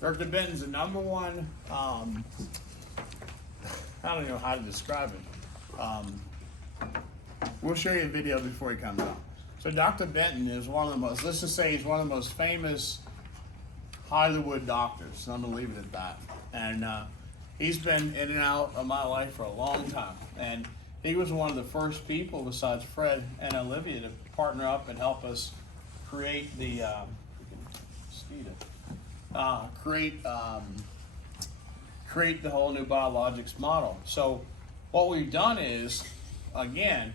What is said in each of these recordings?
Dr. Benton's the number one, I don't know how to describe it. We'll show you a video before he comes out. So Dr. Benton is one of the most, let's just say he's one of the most famous Hollywood doctors. So I'm gonna leave it at that. And he's been in and out of my life for a long time. And he was one of the first people besides Fred and Olivia to partner up and help us create the, create the whole new biologics model. So what we've done is, again,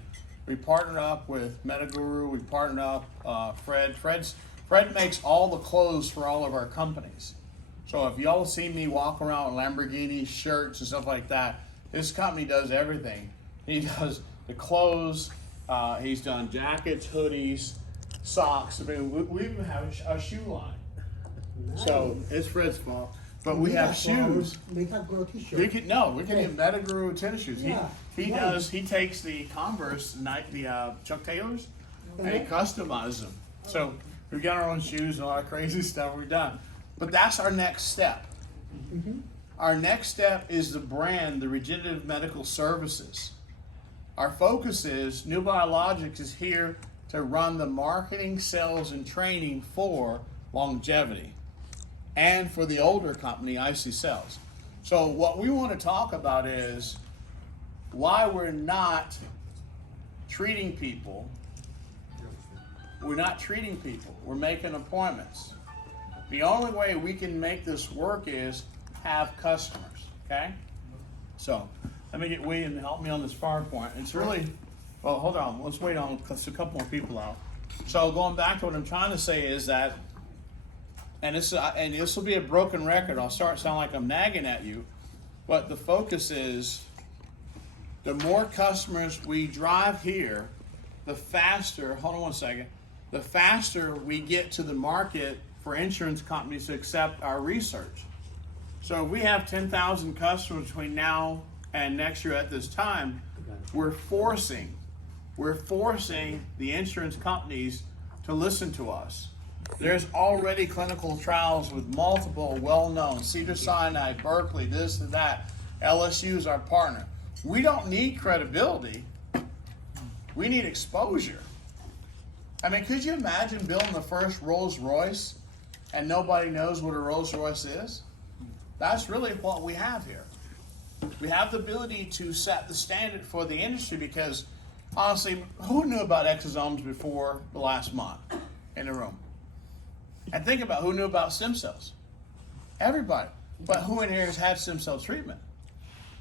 we partnered up with MetaGuru, we partnered up Fred. Fred makes all the clothes for all of our companies. So if y'all see me walk around with Lamborghini shirts and stuff like that, this company does everything. He does the clothes, he's done jackets, hoodies, socks. I mean, we even have a shoe line. Nice. So it's Fred's fault. But we have shoes. We can grow t-shirts. We can get MetaGuru tennis shoes. Yeah, He takes the Converse, the Chuck Taylors, and he customizes them. So we've got our own shoes and a lot of crazy stuff we've done. But that's our next step. Our next step is the brand, the Regenerative Medical Services. Our focus is New Biologics is here to run the marketing, sales, and training for longevity, and for the older company, IC Cells. So what we want to talk about is why we're not treating people. We're not treating people. We're making appointments. The only way we can make this work is have customers, okay? So let me get William to help me on this PowerPoint. It's really, well, hold on. Let's wait on a couple more people out. So going back to what I'm trying to say is that, and this will be a broken record. I'll start sounding like I'm nagging at you, but the focus is the more customers we drive here, the faster, hold on one second, the faster we get to the market for insurance companies to accept our research. So if we have 10,000 customers between now and next year at this time, we're forcing the insurance companies to listen to us. There's already clinical trials with multiple well-known, Cedars-Sinai, Berkeley, this and that. LSU is our partner. We don't need credibility. We need exposure. I mean, could you imagine building the first Rolls Royce and nobody knows what a Rolls Royce is? That's really what we have here. We have the ability to set the standard for the industry because, honestly, who knew about exosomes before the last month in the room? And think about who knew about stem cells. Everybody. But who in here has had stem cell treatment?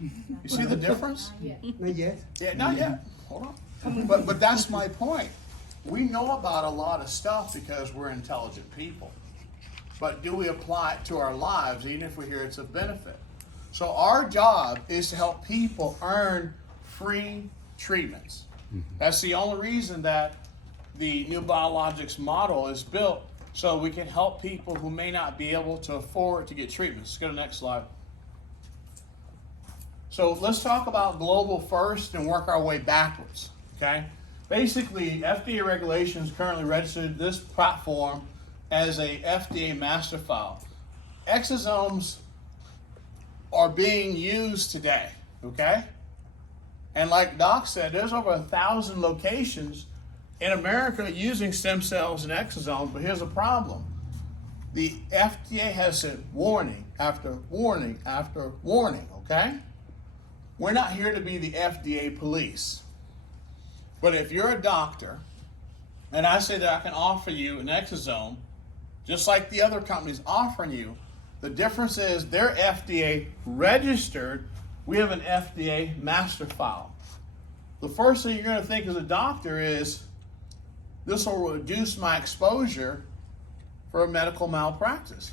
You see the difference? Not yet. Yeah, not yet. Hold on. But that's my point. We know about a lot of stuff because we're intelligent people. But do we apply it to our lives, even if we hear it's a benefit? So our job is to help people earn free treatments. That's the only reason that the new biologics model is built, so we can help people who may not be able to afford to get treatments. Let's go to the next slide. So let's talk about global first and work our way backwards, okay? Basically, FDA regulations currently registered this platform as a FDA master file. Exosomes are being used today, okay? And like Doc said, there's over 1,000 locations in America using stem cells and exosomes, but here's a problem. The FDA has said warning after warning after warning, okay? We're not here to be the FDA police. But if you're a doctor, and I say that I can offer you an exosome, just like the other companies offering you, the difference is they're FDA registered, we have an FDA master file. The first thing you're going to think as a doctor is, this will reduce my exposure for a medical malpractice.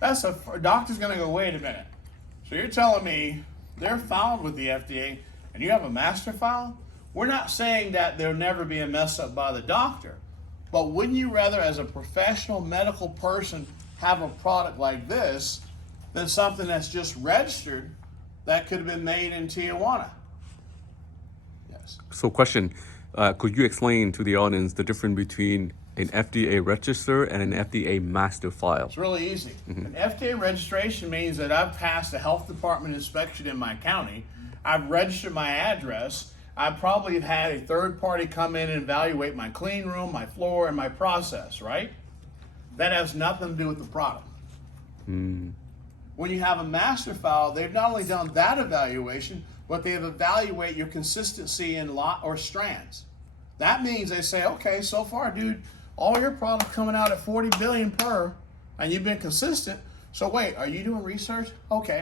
A doctor's going to go, wait a minute. So you're telling me they're filed with the FDA and you have a master file? We're not saying that there'll never be a mess up by the doctor, but wouldn't you rather, as a professional medical person, have a product like this than something that's just registered that could have been made in Tijuana? Yes. So question, could you explain to the audience the difference between An FDA register and an FDA master file. It's really easy. An FDA registration means that I've passed a health department inspection in my county. I've registered my address. I probably have had a third party come in and evaluate my clean room, my floor, and my process, right? That has nothing to do with the product. When you have a master file, they've not only done that evaluation, but they have evaluated your consistency in lot or strands. That means they say, okay, so far, dude, all your product coming out at 40 billion per, and you've been consistent. So wait, are you doing research? Okay.